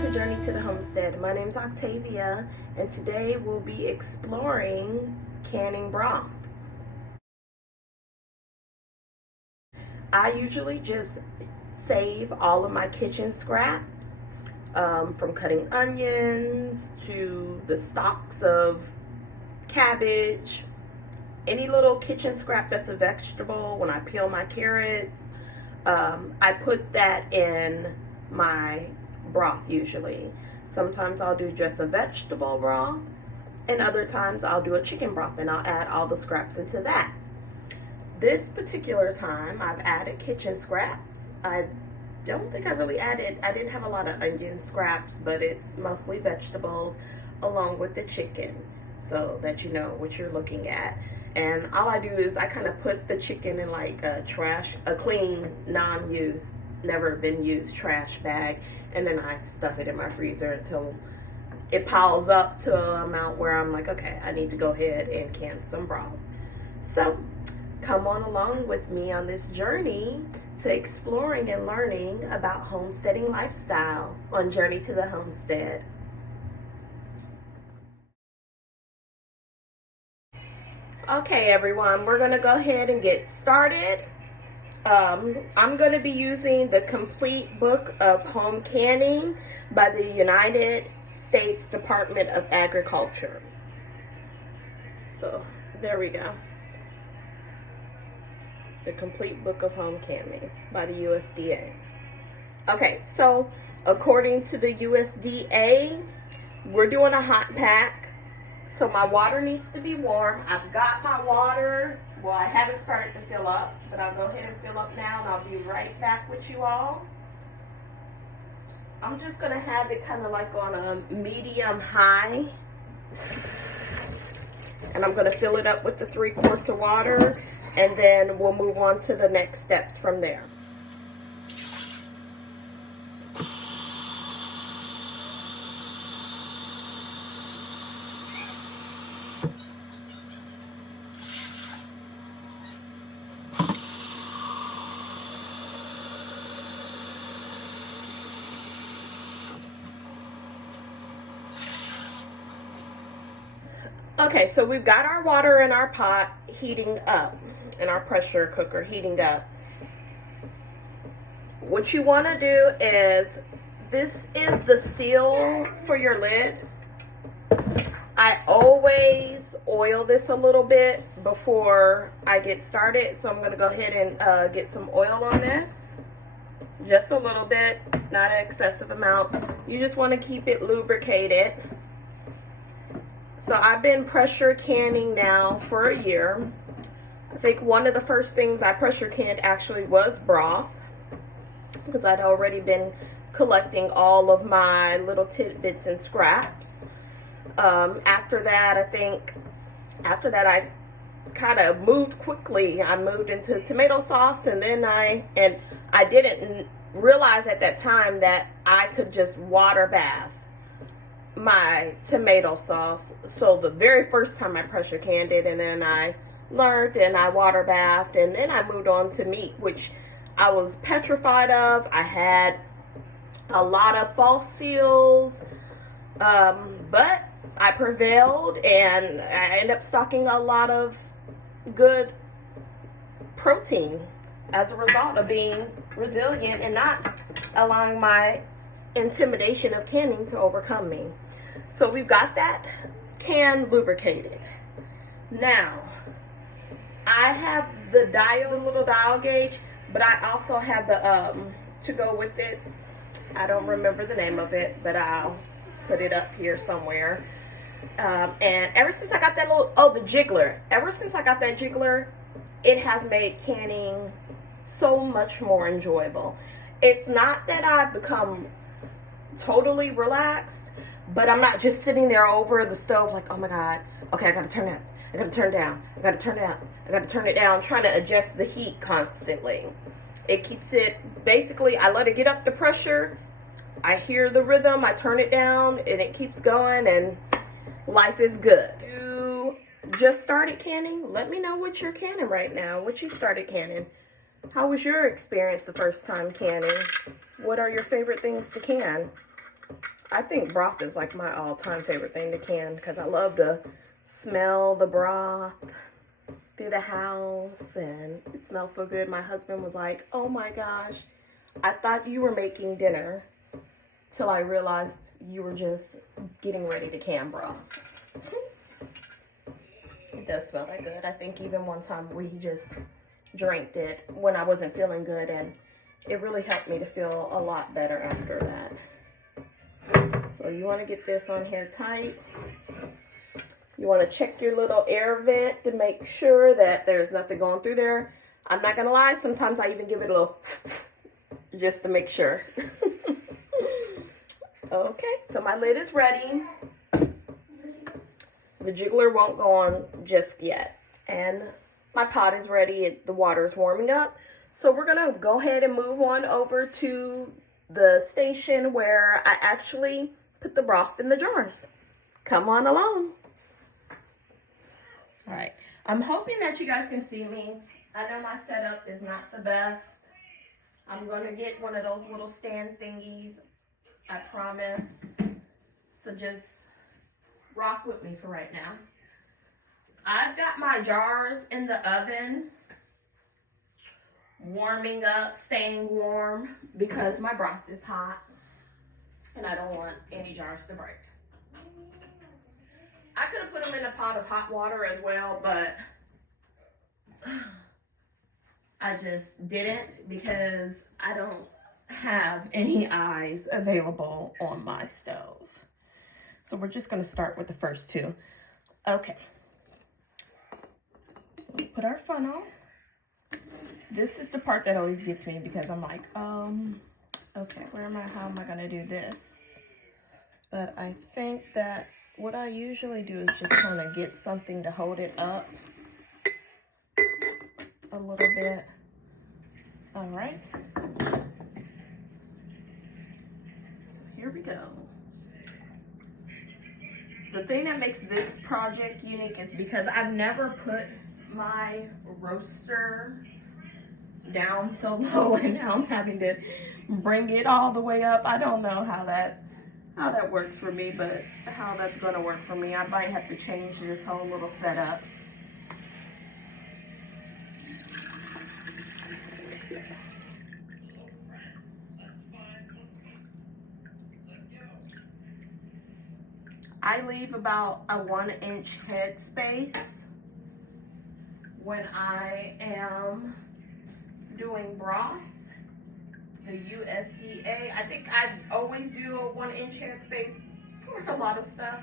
to Journey to the Homestead. My name is Octavia, and today we'll be exploring canning broth. I usually just save all of my kitchen scraps, from cutting onions to the stalks of cabbage, any little kitchen scrap that's a vegetable. When I peel my carrots, I put that in my broth usually. Sometimes I'll do just a vegetable broth, and other times I'll do a chicken broth and I'll add all the scraps into that. This particular time I've added kitchen scraps. I don't think I didn't have a lot of onion scraps, but it's mostly vegetables along with the chicken, so that you know what you're looking at. And all I do is I kind of put the chicken in like a clean, non-used, never been used trash bag, and then I stuff it in my freezer until it piles up to an amount where I'm like, okay, I need to go ahead and can some broth. So come on along with me on this journey to exploring and learning about homesteading lifestyle on Journey to the Homestead. Okay, everyone, we're going to go ahead and get started. I'm going to be using the Complete Book of Home Canning by the United States Department of Agriculture. So, there we go. The Complete Book of Home Canning by the USDA. Okay, so according to the USDA, we're doing a hot pack. So my water needs to be warm. I've got my water. Well, I haven't started to fill up, but I'll go ahead and fill up now, and I'll be right back with you all. I'm just going to have it kind of like on a medium high. And I'm going to fill it up with the 3 quarts of water, and then we'll move on to the next steps from there. Okay, so we've got our water in our pot heating up, in our pressure cooker heating up. What you want to do is, this is the seal for your lid. I always oil this a little bit before I get started, so I'm going to go ahead and get some oil on this. Just a little bit, not an excessive amount. You just want to keep it lubricated. So I've been pressure canning now for a year. I think one of the first things I pressure canned actually was broth, because I'd already been collecting all of my little tidbits and scraps. After that, I kind of moved quickly. I moved into tomato sauce, and then I didn't realize at that time that I could just water bath my tomato sauce. So the very first time I pressure canned it, and then I learned and I water bathed, and then I moved on to meat, which I was petrified of. I had a lot of false seals, but I prevailed, and I ended up stocking a lot of good protein as a result of being resilient and not allowing my intimidation of canning to overcome me. So we've got that can lubricated. Now, I have the little dial gauge, but I also have the to go with it. I don't remember the name of it, but I'll put it up here somewhere. And ever since I got that the jiggler. Ever since I got that jiggler, it has made canning so much more enjoyable. It's not that I've become totally relaxed, but I'm not just sitting there over the stove like, oh my God, okay, I gotta turn it up, I gotta turn it down, I gotta turn it up, I gotta turn it down, trying to adjust the heat constantly. It keeps it, basically, I let it get up the pressure, I hear the rhythm, I turn it down, and it keeps going, and life is good. You just started canning? Let me know what you're canning right now, what you started canning. How was your experience the first time canning? What are your favorite things to can? I think broth is like my all-time favorite thing to can because I love to smell the broth through the house and it smells so good. My husband was like, oh my gosh, I thought you were making dinner till I realized you were just getting ready to can broth. It does smell that good. I think even one time we just drank it when I wasn't feeling good and it really helped me to feel a lot better after that. So you want to get this on here tight. You want to check your little air vent to make sure that there's nothing going through there. I'm not going to lie, sometimes I even give it a little just to make sure. Okay, so my lid is ready. The jiggler won't go on just yet. And my pot is ready. The water is warming up. So we're going to go ahead and move on over to the station where I actually put the broth in the jars. Come on along. All right. I'm hoping that you guys can see me. I know my setup is not the best. I'm going to get one of those little stand thingies. I promise. So just rock with me for right now. I've got my jars in the oven warming up, staying warm because my broth is hot and I don't want any jars to break. I could have put them in a pot of hot water as well, but I just didn't because I don't have any eyes available on my stove. So we're just going to start with the first two. Okay. So we put our funnel. This is the part that always gets me because I'm like, okay, how am I going to do this? But I think that what I usually do is just kind of get something to hold it up a little bit. All right. So here we go. The thing that makes this project unique is because I've never put my roaster down so low and now I'm having to bring it all the way up. I don't know how that works for me, but how that's going to work for me. I might have to change this whole little setup. I leave about a 1-inch head space when I am doing broth. The USDA, I think I always do a 1-inch head space for a lot of stuff.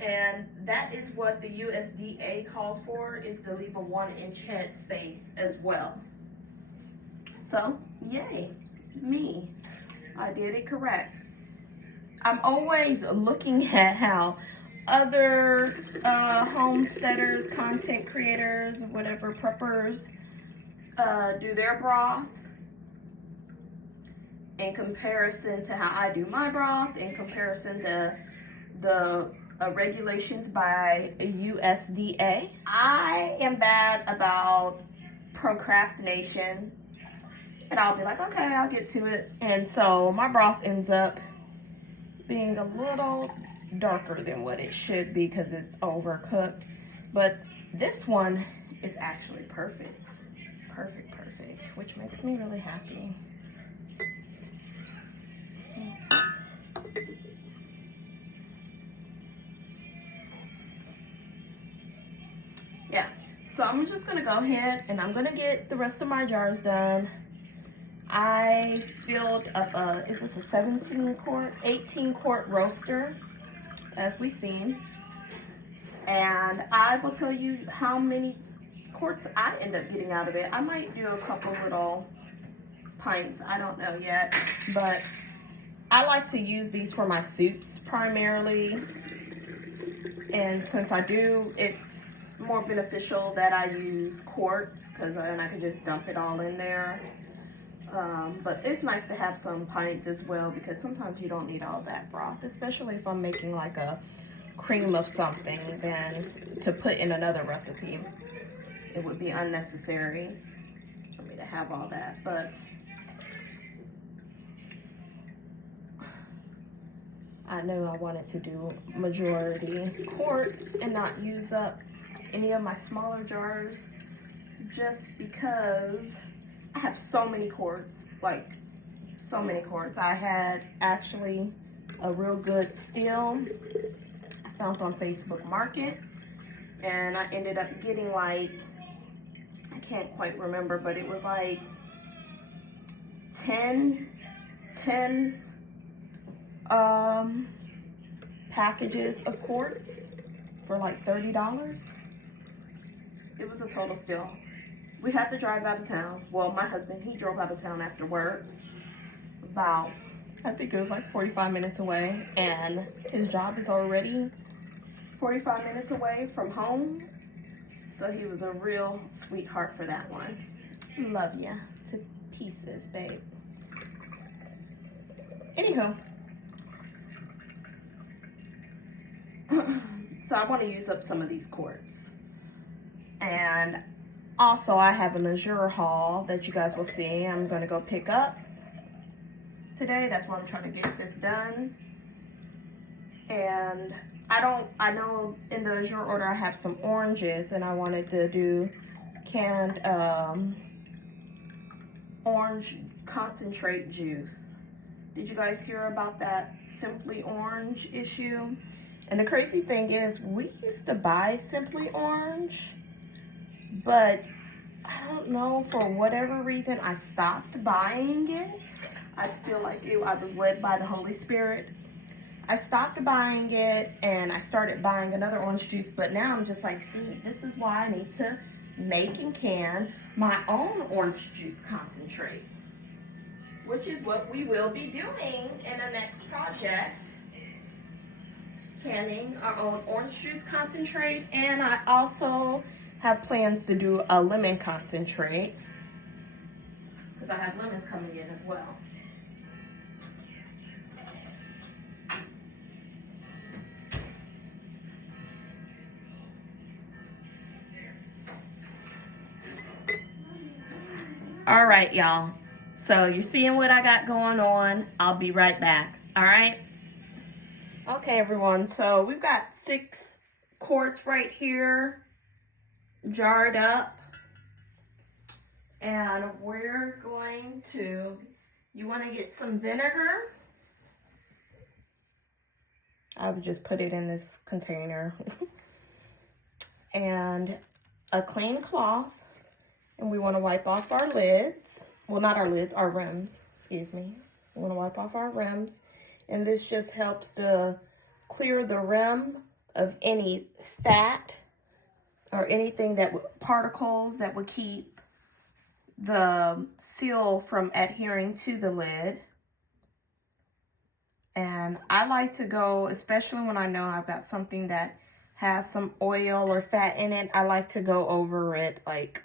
And that is what the USDA calls for, is to leave a 1-inch head space as well. So, yay, me. I did it correct. I'm always looking at how other homesteaders, content creators, whatever, preppers do their broth in comparison to how I do my broth, in comparison to the regulations by USDA. I am bad about procrastination, and I'll be like, okay, I'll get to it. And so my broth ends up being a little darker than what it should be because it's overcooked. But this one is actually perfect. Perfect, which makes me really happy. Yeah, so I'm just gonna go ahead and I'm gonna get the rest of my jars done. I filled up is this a 18 quart roaster, as we've seen. And I will tell you how many quarts I end up getting out of it. I might do a couple little pints, I don't know yet. But I like to use these for my soups primarily. And since I do, it's more beneficial that I use quarts because then I can just dump it all in there. But it's nice to have some pints as well because sometimes you don't need all that broth, especially if I'm making like a cream of something, then to put in another recipe, it would be unnecessary for me to have all that. But I knew I wanted to do majority quarts and not use up any of my smaller jars, just because I have so many quarts, like so many quarts. I had actually a real good steal I found on Facebook Market, and I ended up getting like, I can't quite remember, but it was like 10 packages of quarts for like $30. It was a total steal. We had to drive out of town. Well, my husband, he drove out of town after work. About, I think it was like 45 minutes away, and his job is already 45 minutes away from home. So he was a real sweetheart for that one. Love ya to pieces, babe. Anywho, so I want to use up some of these quarts. And also I have an Azure haul that you guys will see. I'm going to go pick up today. That's why I'm trying to get this done. And I know in the Azure order I have some oranges, and I wanted to do canned orange concentrate juice. Did you guys hear about that Simply Orange issue? And the crazy thing is, we used to buy Simply Orange, but I don't know, for whatever reason, I stopped buying it. I feel like I was led by the Holy Spirit. I stopped buying it, and I started buying another orange juice, but now I'm just like, see, this is why I need to make and can my own orange juice concentrate, which is what we will be doing in the next project. Canning our own orange juice concentrate, and I also have plans to do a lemon concentrate because I have lemons coming in as well. All right, y'all. So you're seeing what I got going on. I'll be right back. All right. Okay, everyone. So we've got 6 quarts right here, jarred up. And we're going to, you want to get some vinegar. I would just put it in this container. And a clean cloth. And we want to wipe off our lids. Well, not our lids, our rims. Excuse me. We want to wipe off our rims. And this just helps to clear the rim of any fat or anything that particles that would keep the seal from adhering to the lid. And I like to go, especially when I know I've got something that has some oil or fat in it, I like to go over it like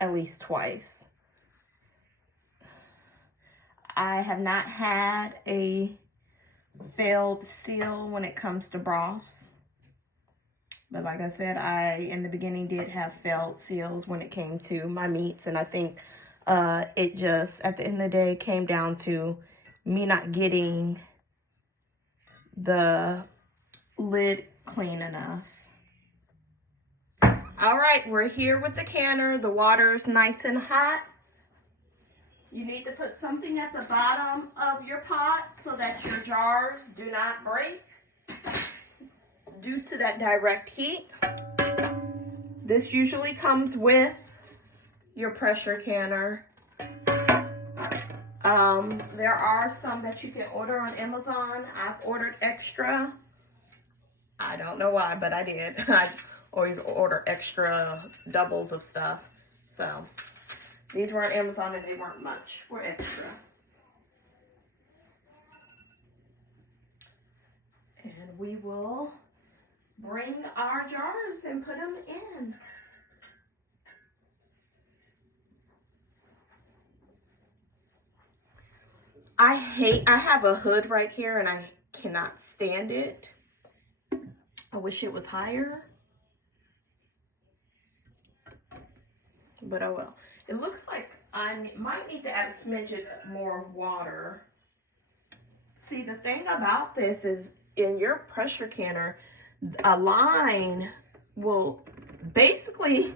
at least twice. I have not had a failed seal when it comes to broths. But like I said, I, in the beginning, did have failed seals when it came to my meats. And I think it just, at the end of the day, came down to me not getting the lid clean enough. All right, we're here with the canner. The water is nice and hot. You need to put something at the bottom of your pot so that your jars do not break due to that direct heat. This usually comes with your pressure canner. There are some that you can order on Amazon. I've ordered extra. I don't know why, but I did. I always order extra doubles of stuff. So these were on Amazon and they weren't much. Were extra. And we will bring our jars and put them in. I have a hood right here and I cannot stand it. I wish it was higher. But oh well. It looks like I might need to add a smidgen more water. See, the thing about this is in your pressure canner, a line will basically,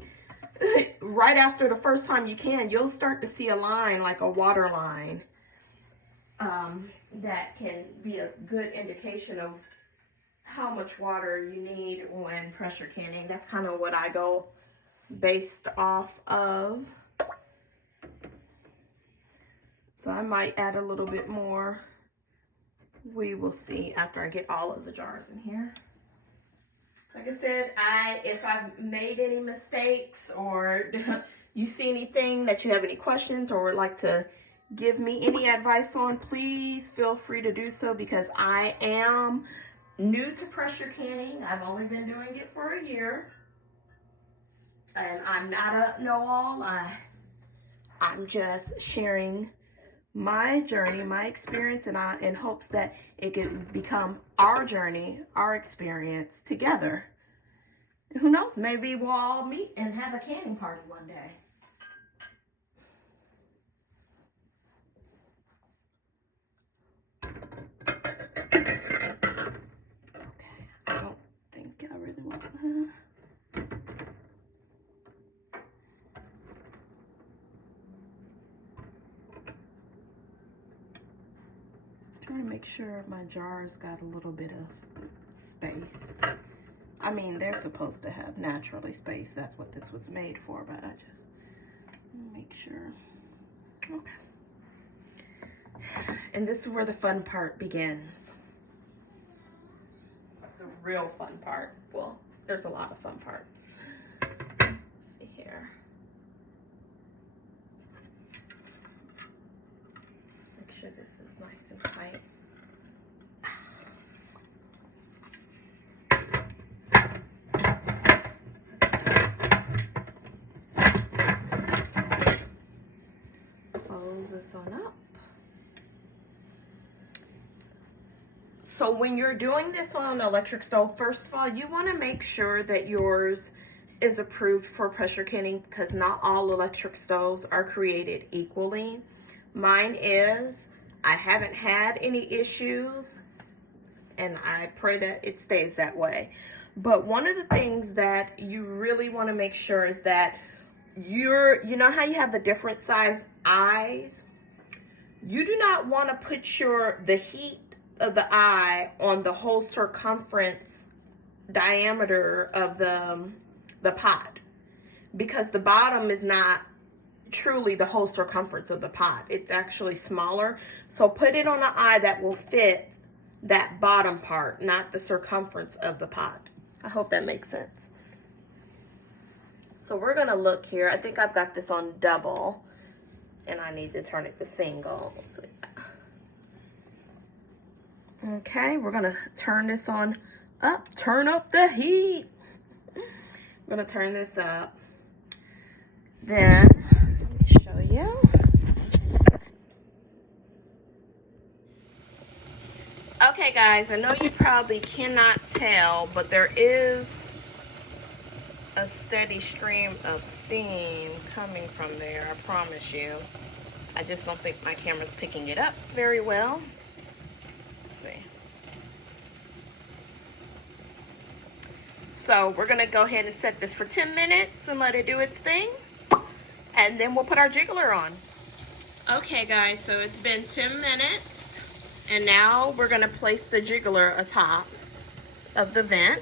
right after the first time you can, you'll start to see a line like a water line. That can be a good indication of how much water you need when pressure canning. That's kind of what I go based off of. So I might add a little bit more. We will see after I get all of the jars in here. Like I said, if I've made any mistakes or you see anything that you have any questions or would like to give me any advice on, please feel free to do so, because I am new to pressure canning. I've only been doing it for a year. And I'm not a know-all. I'm just sharing my journey, my experience, and in hopes that it could become our journey, our experience together. And who knows, maybe we'll all meet and have a canning party one day. Okay, I don't think I really want that. Trying to make sure my jars got a little bit of space. I mean, they're supposed to have naturally space. That's what this was made for, but I just make sure. Okay. And this is where the fun part begins. The real fun part. Well, there's a lot of fun parts. Let's see here. Make sure this is nice and tight. Close this one up. So when you're doing this on an electric stove, first of all, you want to make sure that yours is approved for pressure canning, because not all electric stoves are created equally. Mine is. I haven't had any issues, and I pray that it stays that way. But one of the things that you really want to make sure is that you know how you have the different size eyes? You do not want to put the heat of the eye on the whole circumference diameter of the pot, because the bottom is not truly the whole circumference of the pot. It's actually smaller. So put it on an eye that will fit that bottom part, not the circumference of the pot. I hope that makes sense. So we're gonna look here. I think I've got this on double, and I need to turn it to single. So, yeah. Okay, we're gonna turn this on up. Turn up the heat. I'm gonna turn this up. Then, let me show you. Okay guys, I know you probably cannot tell, but there is a steady stream of steam coming from there, I promise you. I just don't think my camera's picking it up very well. Let's see. So we're gonna go ahead and set this for 10 minutes and let it do its thing. And then we'll put our jiggler on. Okay guys, so it's been 10 minutes. And now we're gonna place the jiggler atop of the vent.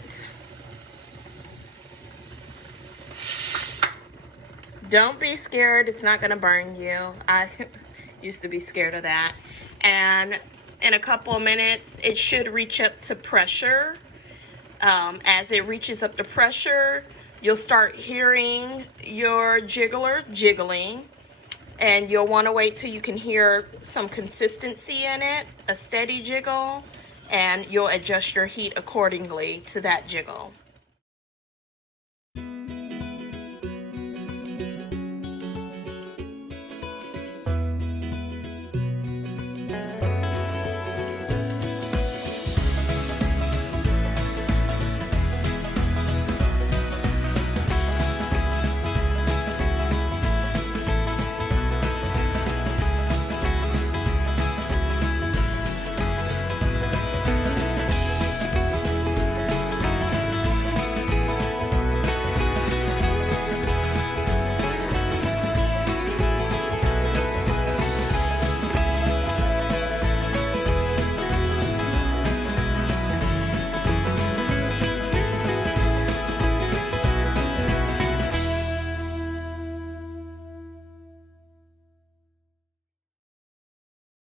Don't be scared, it's not gonna burn you. I used to be scared of that. And in a couple of minutes, it should reach up to pressure. As it reaches up to pressure, you'll start hearing your jiggler jiggling. And you'll want to wait till you can hear some consistency in it, a steady jiggle, and you'll adjust your heat accordingly to that jiggle.